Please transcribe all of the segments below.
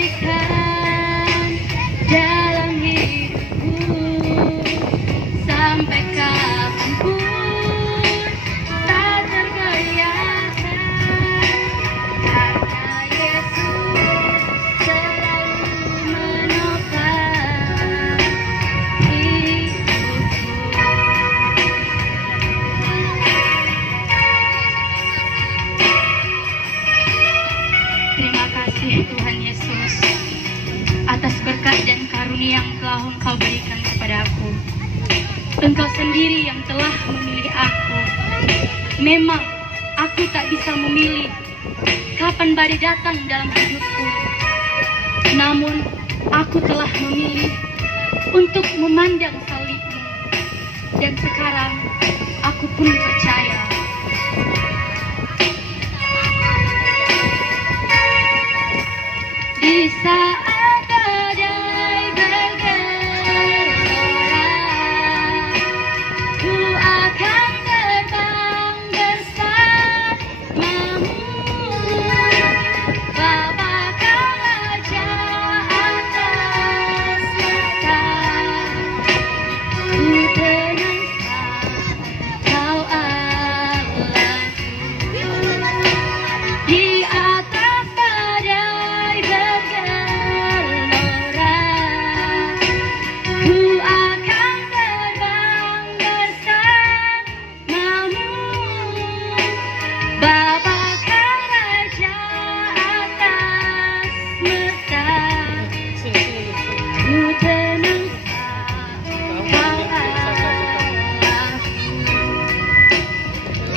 berikan dalam hidupku sampai kapanpun tak tergoyahkan, karena Yesus selalu menopang hidupku. Terima kasih Tuhan Yesus atas berkat dan karunia yang telah Engkau berikan kepada aku. Engkau sendiri yang telah memilih aku. Memang aku tak bisa memilih kapan badai datang dalam hidupku, namun aku telah memilih untuk memandang salib-Mu, dan sekarang aku pun percaya di saat badai bergelora, ku akan terbang bersamamu. Bapa Kau Raja atas semesta, ku tenangkan Kau Allahku. Di atas badai bergelora, ku akan terbang bersamamu. Bapa Kau Raja atas semesta, ku tenangkan Kau Allahku.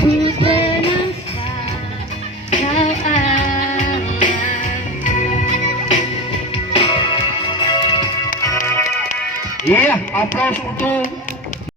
Ku tenangkan Kau Allahku. Iya, aplaus untuk